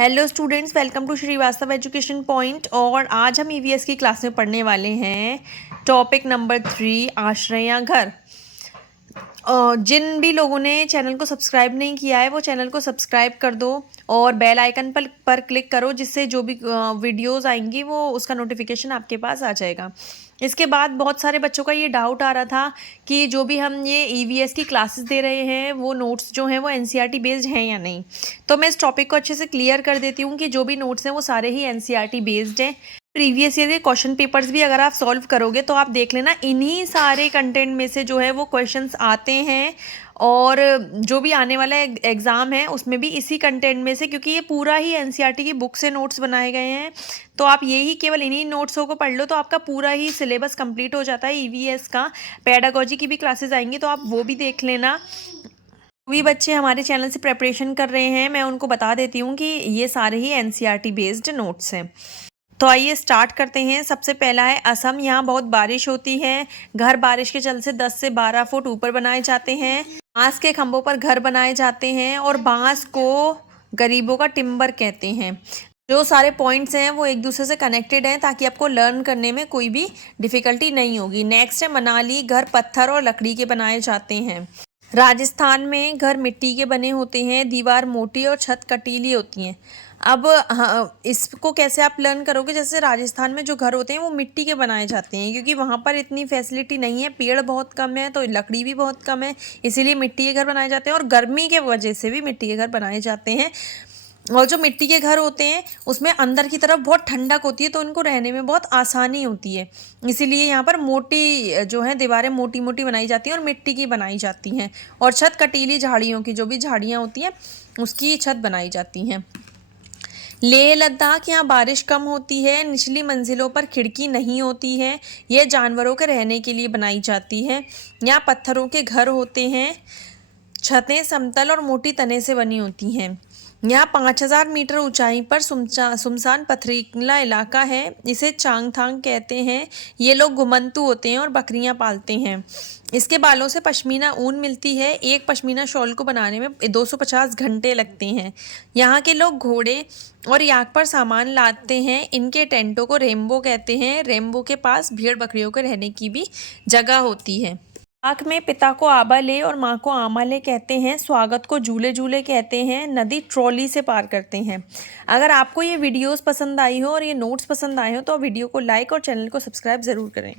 Hello students, welcome to Srivastava education point. और आज हम ईवीएस की क्लास में पढ़ने वाले हैं टॉपिक नंबर 3, आश्रय या घर। जिन भी लोगों ने चैनल को सब्सक्राइब नहीं किया है वो चैनल को सब्सक्राइब कर दो और बेल आइकन पर क्लिक करो, जिससे जो भी वीडियोस आएंगी वो उसका नोटिफिकेशन आपके पास आ जाएगा। इसके बाद बहुत सारे बच्चों का ये डाउट आ रहा था कि जो भी हम ये ईवीएस की क्लासेस दे रहे हैं वो नोट्स जो हैं वो एनसीईआरटी बेस्ड हैं या नहीं। तो मैं इस टॉपिक को अच्छे से क्लियर कर देती हूँ कि जो भी नोट्स हैं वो सारे ही एनसीईआरटी बेस्ड हैं। प्रीवियस ईयर के क्वेश्चन पेपर्स भी अगर आप सॉल्व करोगे तो आप देख लेना इन्हीं सारे कंटेंट में से जो है वो क्वेश्चंस आते हैं। और जो भी आने वाला एग्ज़ाम है उसमें भी इसी कंटेंट में से, क्योंकि ये पूरा ही एनसीईआरटी की बुक से नोट्स बनाए गए हैं। तो आप यही केवल इन्हीं नोट्सों को पढ़ लो तो आपका पूरा ही सिलेबस कंप्लीट हो जाता है ईवीएस का। पेडागोजी की भी क्लासेस आएंगी तो आप वो भी देख लेना। भी बच्चे हमारे चैनल से प्रिपरेशन कर रहे हैं, मैं उनको बता देती हूँ कि ये सारे ही एनसीईआरटी बेस्ड नोट्स हैं। तो आइए स्टार्ट करते हैं। सबसे पहला है असम। यहाँ बहुत बारिश होती है। घर बारिश के जल से 10 से 12 फुट ऊपर बनाए जाते हैं। बांस के खंभों पर घर बनाए जाते हैं और बांस को गरीबों का टिम्बर कहते हैं। जो सारे पॉइंट्स हैं वो एक दूसरे से कनेक्टेड हैं ताकि आपको लर्न करने में कोई भी डिफ़िकल्टी नहीं होगी। नेक्स्ट है मनाली। घर पत्थर और लकड़ी के बनाए जाते हैं। राजस्थान में घर मिट्टी के बने होते हैं। दीवार मोटी और छत कटीली होती हैं। अब हाँ, इसको कैसे आप लर्न करोगे? जैसे राजस्थान में जो घर होते हैं वो मिट्टी के बनाए जाते हैं, क्योंकि वहाँ पर इतनी फैसिलिटी नहीं है, पेड़ बहुत कम है तो लकड़ी भी बहुत कम है, इसीलिए मिट्टी के घर बनाए जाते हैं। और गर्मी के वजह से भी मिट्टी के घर बनाए जाते हैं। और जो मिट्टी के घर होते हैं उसमें अंदर की तरफ बहुत ठंडक होती है तो उनको रहने में बहुत आसानी होती है, इसीलिए यहाँ पर मोटी जो है दीवारें मोटी मोटी बनाई जाती हैं और मिट्टी की बनाई जाती हैं। और छत कटीली झाड़ियों की, जो भी झाड़ियाँ होती हैं उसकी छत बनाई जाती हैं। लेह लद्दाख। यहाँ बारिश कम होती है। निचली मंजिलों पर खिड़की नहीं होती है। ये जानवरों के रहने के लिए बनाई जाती है। यहाँ पत्थरों के घर होते हैं। छतें समतल और मोटी तने से बनी होती हैं। यहाँ 5000 मीटर ऊंचाई पर सुमसान पथरीला इलाका है। इसे चांगथांग कहते हैं। ये लोग घुमंतू होते हैं और बकरियां पालते हैं। इसके बालों से पश्मीना ऊन मिलती है। एक पश्मीना शॉल को बनाने में 250 घंटे लगते हैं। यहाँ के लोग घोड़े और याक पर सामान लाते हैं। इनके टेंटों को रेम्बो कहते हैं। रेम्बो के पास भेड़ बकरियों के रहने की भी जगह होती है। आँख में पिता को आबाले और माँ को आमाले कहते हैं। स्वागत को झूले झूले कहते हैं। नदी ट्रॉली से पार करते हैं। अगर आपको ये वीडियोस पसंद आई हो और ये नोट्स पसंद आए हो तो वीडियो को लाइक और चैनल को सब्सक्राइब ज़रूर करें।